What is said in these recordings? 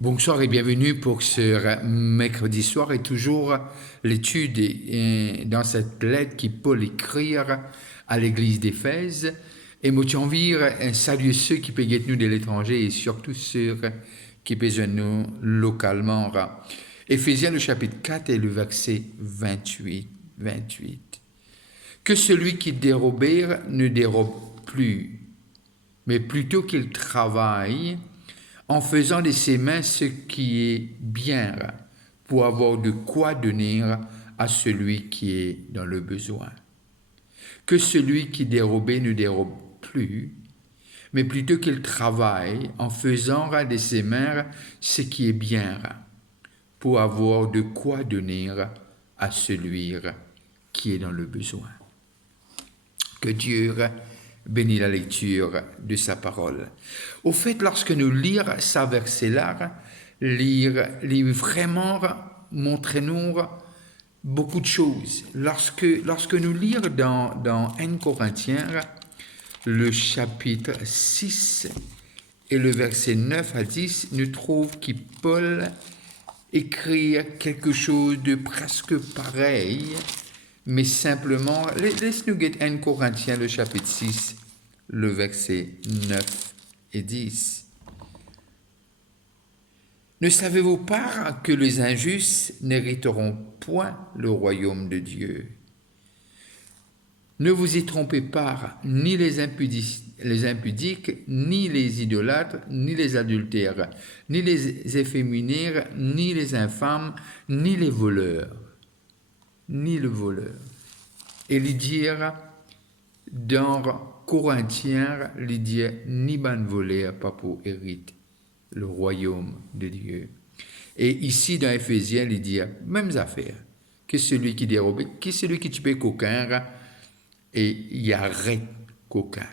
Bonsoir et bienvenue pour ce mercredi soir et toujours l'étude dans cette lettre qui Paul écrire à l'église d'Éphèse. Et moi, j'ai envie de saluer ceux qui peuvent nous de l'étranger et surtout ceux qui peuvent nous localement. Éphésiens le chapitre 4 et le verset 28. Que celui qui dérobait ne dérobe plus, mais plutôt qu'il travaille en faisant de ses mains ce qui est bien, pour avoir de quoi donner à celui qui est dans le besoin. Que celui qui dérobait ne dérobe plus, mais plutôt qu'il travaille en faisant de ses mains ce qui est bien, pour avoir de quoi donner à celui qui est dans le besoin. Que Dieu bénit la lecture de sa parole. Au fait, lorsque nous lisons ce verset-là, lire vraiment montre-nous beaucoup de choses. Lorsque nous lisons dans 1 Corinthiens, le chapitre 6 et le verset 9 à 10, nous trouvons que Paul écrit quelque chose de presque pareil, mais simplement, laisse-nous lire 1 Corinthiens, le chapitre 6, le verset 9 et 10. Ne savez-vous pas que les injustes n'hériteront point le royaume de Dieu? Ne vous y trompez pas, ni les impudiques, ni les idolâtres, ni les adultères, ni les efféminés, ni les infâmes, ni les voleurs. Ni le voleur. Et il dit dans Corinthiens, il dit ni ban voleur pas pour hériter le royaume de Dieu. Et ici dans Éphésiens, il dit même affaire que celui qui dérobe, que celui qui tue coquin et il arrête coquin,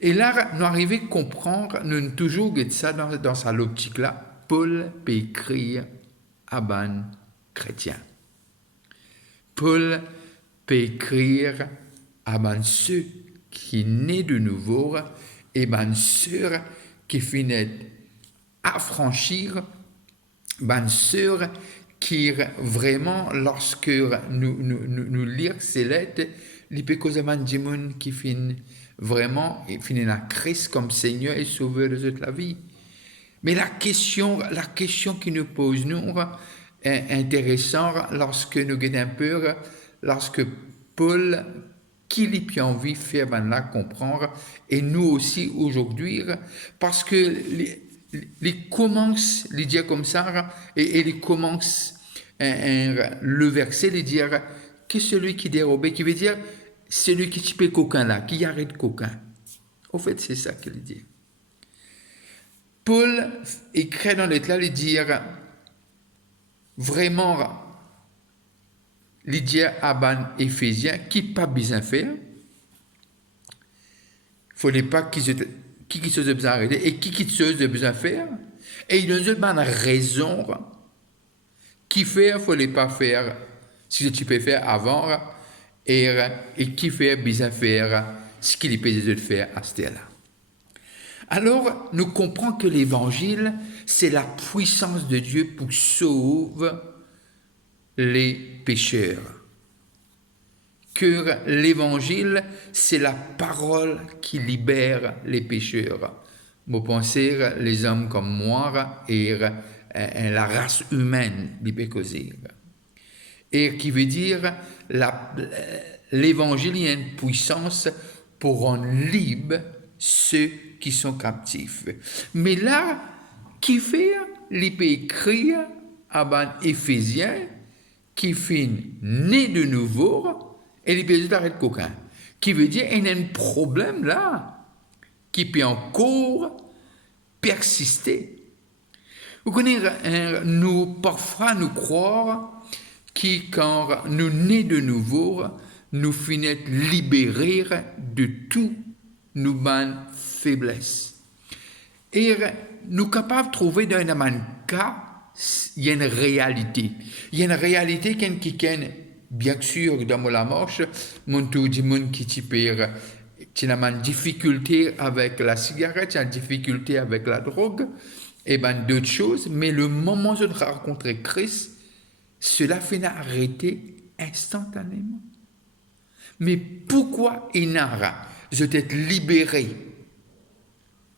Et là, nous arrivons à comprendre, nous toujours ça dans sa optique là, Paul peut écrire à ban chrétien. Paul peut écrire à ceux qui naissent de nouveau et ceux qui finissent affranchir, ceux qui vraiment, lorsque nous lisons ces lettres, il peut causer des gens qui finissent vraiment la Christ comme Seigneur et Sauveur de toute la vie. Mais la question qui nous pose, nous, est intéressante lorsque nous regardons un peu, lorsque Paul, qui lui a envie de faire là comprendre, et nous aussi aujourd'hui, parce que il commence, il dit comme ça, et il commence le verset, il dit que celui qui dérobe, qui veut dire celui qui type coquin là, qui arrête coquin. Au fait, c'est ça qu'il dit. Paul écrit dans l'état, il dit vraiment, il dit à ban Éphésiens qui pas besoin faire, il faut pas qui se besoin arrêter et qui se besoin faire, et il nous donne une raison qui faire, il faut pas faire, si tu peux faire avant, et qui fait besoin faire ce qu'il peut faire à ce là. Alors, nous comprenons que l'évangile, c'est la puissance de Dieu pour sauver les pécheurs. Que l'évangile, c'est la parole qui libère les pécheurs. Vous pensez, les hommes comme moi et la race humaine, et qui veut dire, l'évangile, il y a une puissance pour rendre libre ceux qui sont captifs. Mais là, qui fait, il peut écrire à ban Éphésiens, qui finit né de nouveau, et il peut arrêter coquin. Qui veut dire, il y a un problème là, qui peut encore persister. Vous connaissez, nous, parfois, nous croire que quand nous nés de nouveau, nous finissons libérés de tout nos bonnes faiblesses. Et nous sommes capables de trouver dans un cas, il y a une réalité. Il y a une réalité qui est, bien sûr, dans la marche, mon tout dit monde qui tu as une difficulté avec la cigarette, tu as une difficulté avec la drogue, et ben d'autres choses, mais le moment où je rencontré Christ, cela fait arrêter instantanément. Mais pourquoi Inara, je t'ai libéré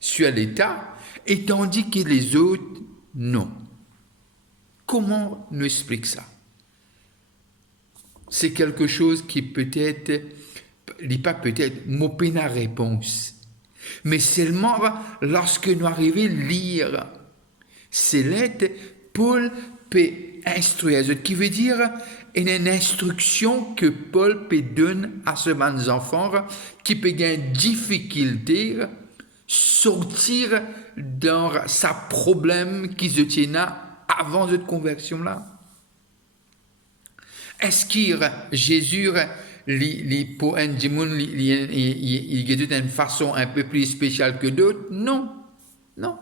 sur l'état, et tandis que les autres, non. Comment nous explique ça? C'est quelque chose qui peut-être, pas peut-être, m'a pas la réponse. Mais seulement lorsque nous arrivons à lire ces lettres, Paul peut instruire, ce qui veut dire une instruction que Paul peut donner à ses enfants qui peut avoir une difficulté sortir dans sa problème qui se tient avant cette conversion-là. Est-ce que Jésus, pour un démon, il est d'une façon un peu plus spéciale que d'autres? Non, non.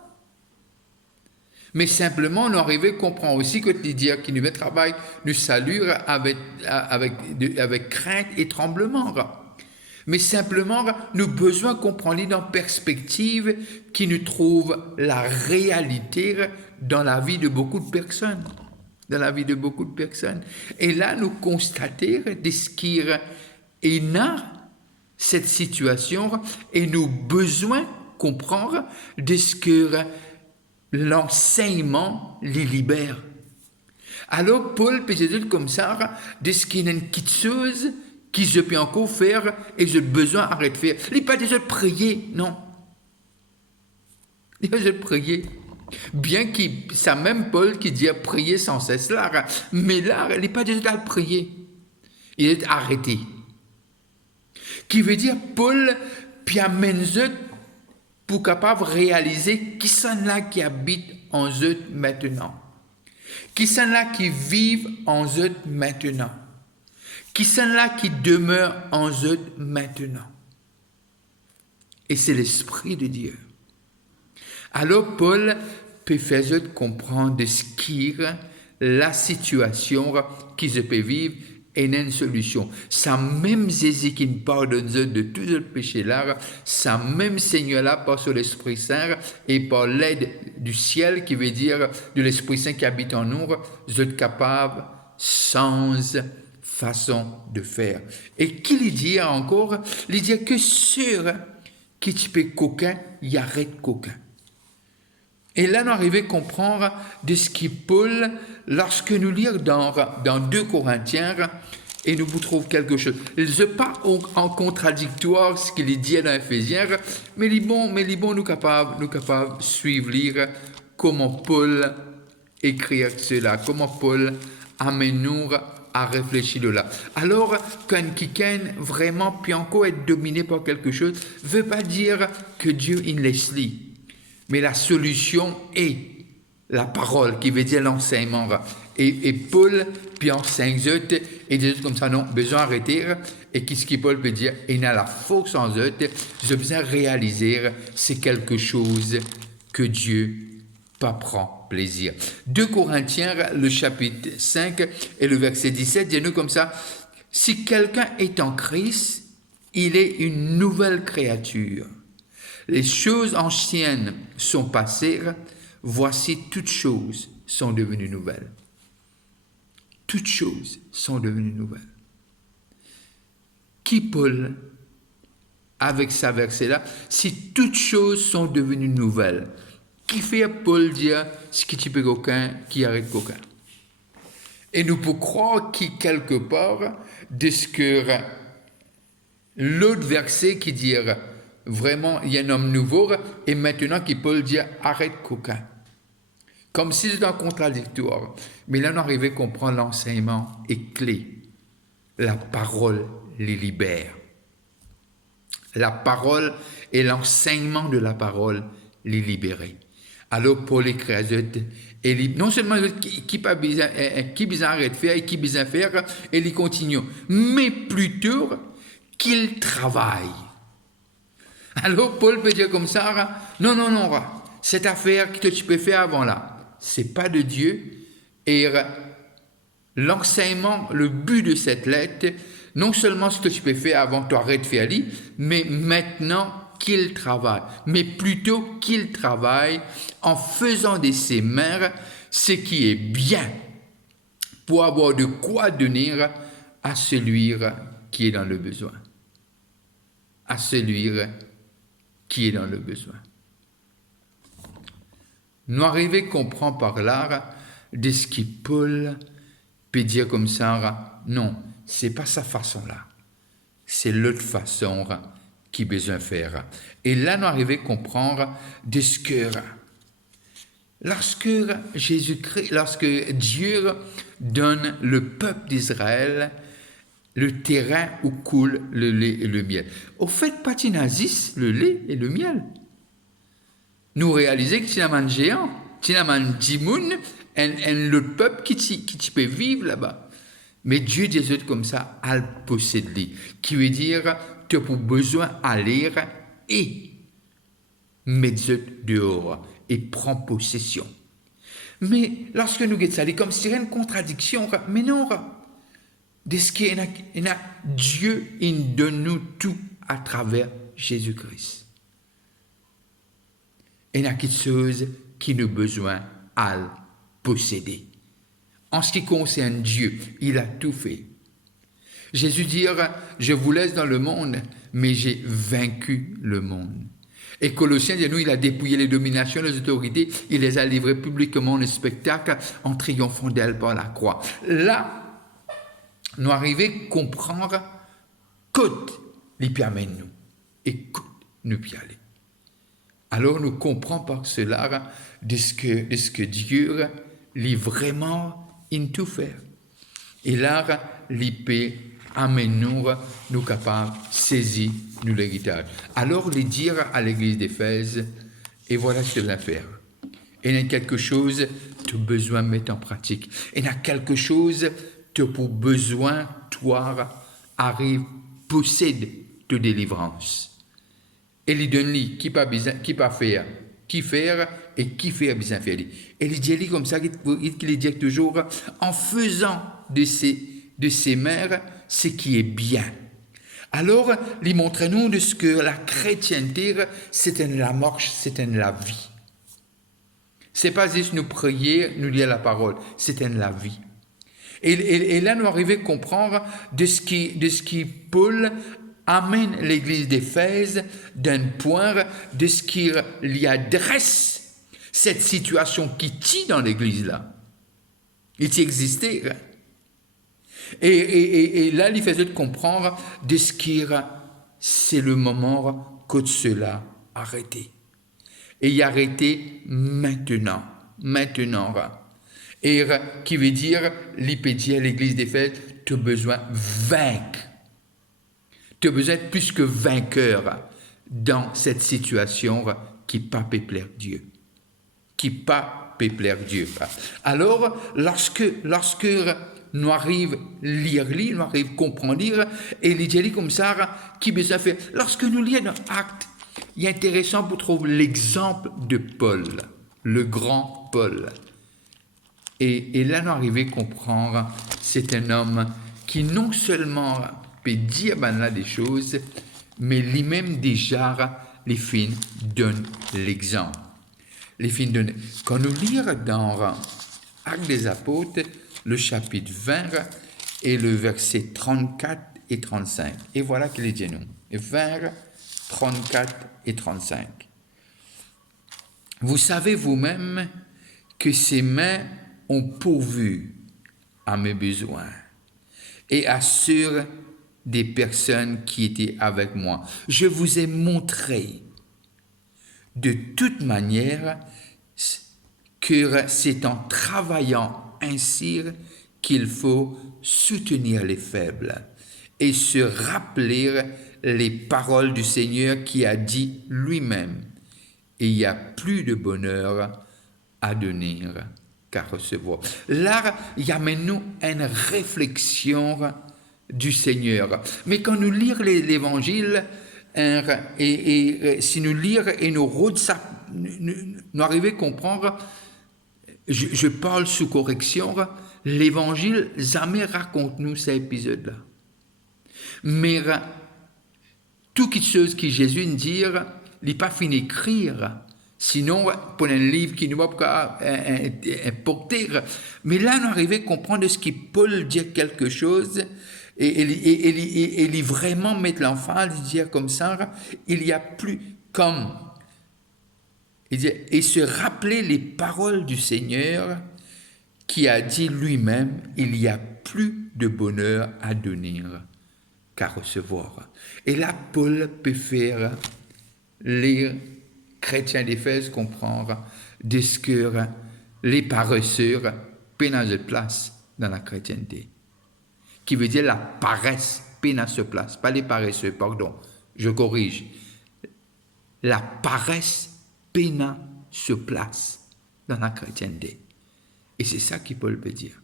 Mais simplement, on arrive à comprendre aussi que les dire qui nous met travail, nous salue avec crainte et tremblement. Mais simplement, nous avons besoin de comprendre dans perspective qui nous trouve la réalité dans la vie de beaucoup de personnes. Dans la vie de beaucoup de personnes. Et là, nous constatons ce qu'il y a cette situation et nous avons besoin de comprendre de ce que l'enseignement les libère. Alors, Paul peut dire comme ça, de ce qu'il y a une petite chose qui je peux encore faire et j'ai besoin d'arrêter de faire. Il n'est pas déjà de prier, non. Il n'est pas déjà de prier. Bien que c'est même Paul qui dit prier sans cesse là, mais là, il n'est pas déjà de prier. Il est arrêté. Qui veut dire, Paul, puis amène pour capable réaliser qui sont là qui habitent en eux maintenant. Qui sont là qui vivent en eux maintenant. Qui sont là qui demeurent en eux maintenant. Et c'est l'Esprit de Dieu. Alors Paul peut faire comprendre de ce qui est la situation qu'ils peuvent vivre et une solution. Ça même Jésus qui nous pardonne de tout le péché là, ça même Seigneur là par sur l'Esprit Saint et par l'aide du ciel qui veut dire de l'Esprit Saint qui habite en nous, vous êtes capable sans façon de faire. Et qui lui dit encore, il dit que sur qui tu peux coquin, il arrête coquin. Et là, nous arrivons à comprendre de ce qui Paul, lorsque nous lisons dans 2 Corinthiens, et nous vous trouvons quelque chose. Il n'est pas en contradictoire ce qu'il dit dans Éphésiens, mais il est bon, nous capables de suivre, lire comment Paul écrit cela, comment Paul amène nous à réfléchir de là. Alors, quand quelqu'un vraiment peut encore être dominé par quelque chose, ne veut pas dire que Dieu il laisse lire. Mais la solution est la parole, qui veut dire l'enseignement. Et Paul, puis enseigne et dit comme ça, non, besoin d'arrêter. Et qu'est-ce que Paul peut dire? Il a la force en eux, je besoin réaliser, c'est quelque chose que Dieu pas prend plaisir. 2 Corinthiens, le chapitre 5 et le verset 17, dit-nous comme ça, si quelqu'un est en Christ, il est une nouvelle créature. Les choses anciennes sont passées, voici toutes choses sont devenues nouvelles. Toutes choses sont devenues nouvelles. Qui Paul, avec sa verset-là, si toutes choses sont devenues nouvelles, qui fait Paul dire ce qui tu peux coquin, qui arrête coquin? Et nous pouvons croire qu'il quelque part, de ce que l'autre verset qui dit vraiment, il y a un homme nouveau, et maintenant qui Paul dit arrête coquin. Comme si c'était un contradictoire. Mais là, on arrive à comprendre l'enseignement est clé. La parole les libère. La parole et l'enseignement de la parole les libérer. Alors, Paul écrit à eux, et non seulement qui besoin arrêter de faire et qui besoin faire, et il continue, mais plutôt qu'il travaille. Alors, Paul peut dire comme ça, non, cette affaire que tu peux faire avant là, c'est pas de Dieu. Et l'enseignement, le but de cette lettre, Non seulement ce que tu peux faire avant tu arrêtes de faire, mais maintenant qu'il travaille. Mais plutôt qu'il travaille en faisant de ses mains ce qui est bien pour avoir de quoi donner à celui qui est dans le besoin. À celui qui est dans le besoin. Nous arrivons à comprendre par là de ce qui Paul peut dire comme ça, non, c'est pas sa façon-là. C'est l'autre façon qu'il a besoin de faire. Et là, nous arrivons à comprendre de ce que lorsque Dieu donne le peuple d'Israël le terrain où coule le lait et le miel. Au fait, pas Tinazis, le lait et le miel. Nous réalisons que c'est un géant, c'est un dimoun, le peuple qui peut vivre là-bas. Mais Dieu dit comme ça, al posséder, qui veut dire, tu as besoin d'aller et mettre dehors et prendre possession. Mais lorsque nous regardons ça, c'est comme si c'était une contradiction, mais non, de ce qu'il y a, Dieu il donne nous tout à travers Jésus-Christ. Il y a quelque chose qui nous a besoin à posséder. En ce qui concerne Dieu, il a tout fait. Jésus dit, je vous laisse dans le monde, mais j'ai vaincu le monde. Et Colossiens dit, nous, il a dépouillé les dominations, les autorités, il les a livrées publiquement en spectacle en triomphant d'elles par la croix. Là, nous arrivons à comprendre qu'est-ce qu'il permet nous et qu'est-ce nous peut aller. Alors nous comprenons par cela de ce que Dieu lui vraiment in tout faire. Et là, l'IP amène nous capables de saisir nous l'héritage. Alors, les dire à l'église d'Éphèse, et voilà ce que tu vas faire. Il y a quelque chose que tu as besoin de mettre en pratique. Il y a quelque chose que tu as besoin, toi, arrive, possède de délivrance. Et il donne qui pas faire, qui faire et qui faire bien faire. Et il dit comme ça, il dit toujours, en faisant de ses mères ce qui est bien. Alors, il montre nous de ce que la chrétienté, c'est la marche, c'est la vie. C'est pas juste nous prier, nous lire la parole, c'est la vie. Et là, nous arrivons à comprendre de ce qui Paul amène l'église d'Éphèse d'un point de ce qu'il y adresse cette situation qui tue dans l'église là. Il existait. Et là, il faisait comprendre de ce qui c'est le moment que cela arrêté. Et il arrêté maintenant. Et qui veut dire, l'IPD à l'église d'Éphèse, tu as besoin de vaincre. Tu as besoin de plus que vainqueur dans cette situation qui pas peut plaire Dieu. Alors, lorsque nous arrivons à lire, nous arrivons à comprendre, et il dit comme ça, qui besoin faire. Lorsque nous lisons un acte, il est intéressant pour trouver l'exemple de Paul, le grand Paul. Et là, nous arrivons à comprendre, c'est un homme qui non seulement peut dire là des choses, mais lui-même déjà, les filles donnent l'exemple. Quand nous lisons dans Actes des Apôtres, le chapitre 20 et le verset 34 et 35. Et voilà qu'il est dit nous. 20, 34 et 35. Vous savez vous-même que ces mains ont pourvu à mes besoins et assurent des personnes qui étaient avec moi. Je vous ai montré de toute manière que c'est en travaillant ainsi qu'il faut soutenir les faibles et se rappeler les paroles du Seigneur qui a dit lui-même, il y a plus de bonheur à donner qu'à recevoir. Là, il y a maintenant une réflexion du Seigneur. Mais quand nous lisons l'Évangile, et si nous lisons et nous roulons ça, nous arrivons à comprendre, je parle sous correction, l'Évangile jamais raconte nous cet épisode-là. Mais toute chose que Jésus nous dit, il n'est pas fini d'écrire. Sinon, pour un livre qui ne va pas porter. Mais là, on arrive à comprendre ce qui Paul dit quelque chose et il vraiment mettre l'emphase, dire comme ça, il n'y a plus comme. Il dit, et se rappeler les paroles du Seigneur qui a dit lui-même, il n'y a plus de bonheur à donner qu'à recevoir. Et là, Paul peut faire les chrétiens d'Éphèse comprendre de ce que les paresseux prennent de place dans la chrétienté. Qui veut dire la paresse prenne sa place. Pas les paresseux, pardon, je corrige. La paresse prenne sa place dans la chrétienté. Et c'est ça que Paul peut dire.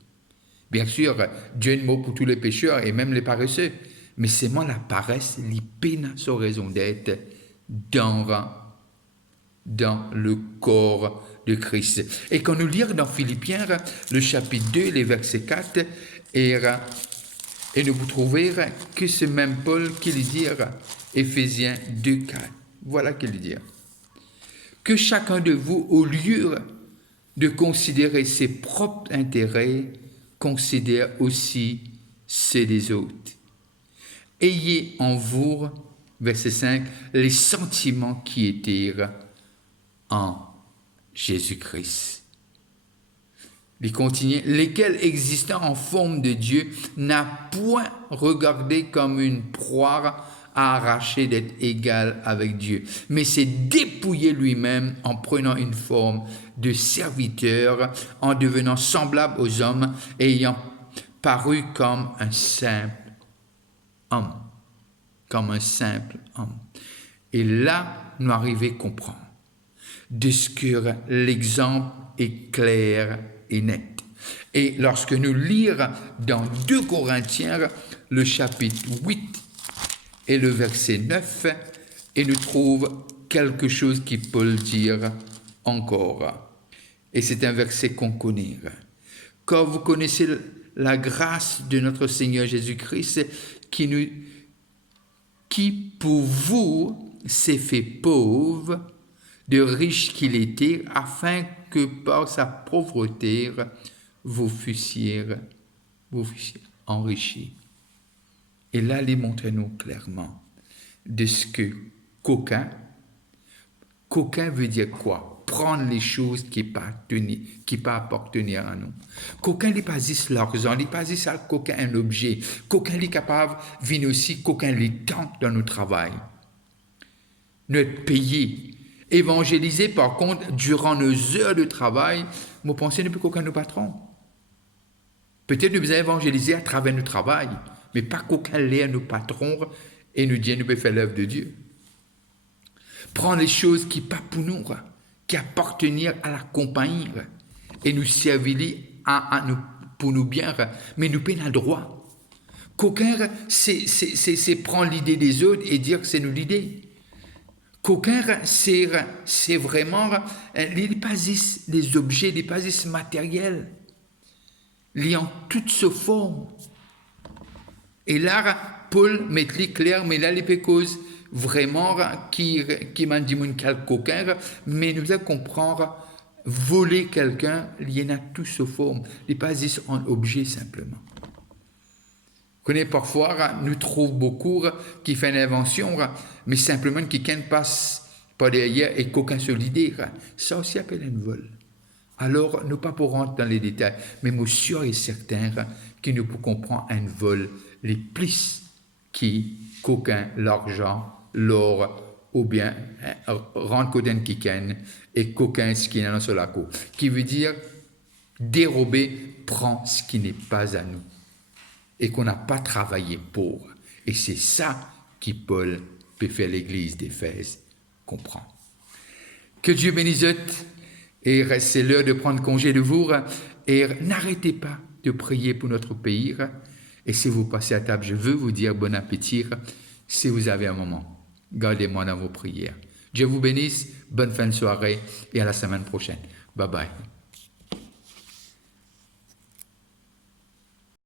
Bien sûr, Dieu est un mot pour tous les pécheurs et même les paresseux. Mais c'est moi la paresse, les peine sa raison d'être dans le corps de Christ. Et quand nous lisons dans Philippiens, le chapitre 2, les versets 4, et nous vous trouverez que ce même Paul qui le dit, Éphésiens 2, 4. Voilà qu'il dit. Que chacun de vous, au lieu de considérer ses propres intérêts, considère aussi ceux des autres. Ayez en vous, verset 5, les sentiments qui étaient en Jésus-Christ. Il continue, lesquels existant en forme de Dieu n'a point regardé comme une proie à arracher d'être égal avec Dieu, mais s'est dépouillé lui-même en prenant une forme de serviteur, en devenant semblable aux hommes, et ayant paru comme un simple homme. Comme un simple homme. Et là, nous arrivons à comprendre de ce que l'exemple est clair et net. Et lorsque nous lisons dans 2 Corinthiens, le chapitre 8 et le verset 9, et nous trouvons quelque chose qui peut le dire encore. Et c'est un verset qu'on connaît. Quand vous connaissez la grâce de notre Seigneur Jésus-Christ, qui pour vous s'est fait pauvre, de riche qu'il était, afin que par sa pauvreté, vous fussiez enrichis. Et là, il montre-nous clairement de ce que coquin veut dire quoi? Prendre les choses qui pas appartenir à nous. Coquin n'est pas juste l'argent, il n'est pas juste coquin un objet. Coquin est capable de venir aussi, coquin les temps dans notre travail. Nous être payés. Évangéliser, par contre, durant nos heures de travail, vous pensez ne plus qu'aucun de nos patrons. Peut-être nous avons évangélisé à travers notre travail, mais pas qu'aucun l'ait à nos patrons et nous dire nous pouvons faire l'œuvre de Dieu. Prendre les choses qui pas pour nous, qui appartiennent à la compagnie et nous servir à nous, pour nous bien, mais nous payons le droit. Qu'aucun, c'est prendre l'idée des autres et dire que c'est nous l'idée. Qu'aucun, c'est vraiment, il n'est pas juste des objets, il n'est pas juste matériel. Il est en toute sa forme. Et là, Paul met les clair, mais là, les causes vraiment qui m'a dit quel coquin, mais nous allons comprendre, voler quelqu'un, il y en a toute sa forme. Il n'est pas juste un objet simplement. Vous connaissez parfois, nous trouvons beaucoup qui font une invention, mais simplement qui passe par derrière et qu'aucun se l'idée. Ça aussi appelle un vol. Alors, nous pas pour rentrer dans les détails, mais moi sûr et certain que nous pouvons comprendre un vol, les plus qui qu'aucun l'argent, l'or, ou bien rendre qu'aucun qui ken et qu'aucun ce qui est dans la cour. Qui veut dire dérober, prend ce qui n'est pas à nous. Et qu'on n'a pas travaillé pour. Et c'est ça qui Paul peut faire l'église d'Éphèse comprendre. Que Dieu bénisse et c'est l'heure de prendre congé de vous et n'arrêtez pas de prier pour notre pays. Et si vous passez à table, je veux vous dire bon appétit si vous avez un moment. Gardez-moi dans vos prières. Dieu vous bénisse, bonne fin de soirée et à la semaine prochaine. Bye bye.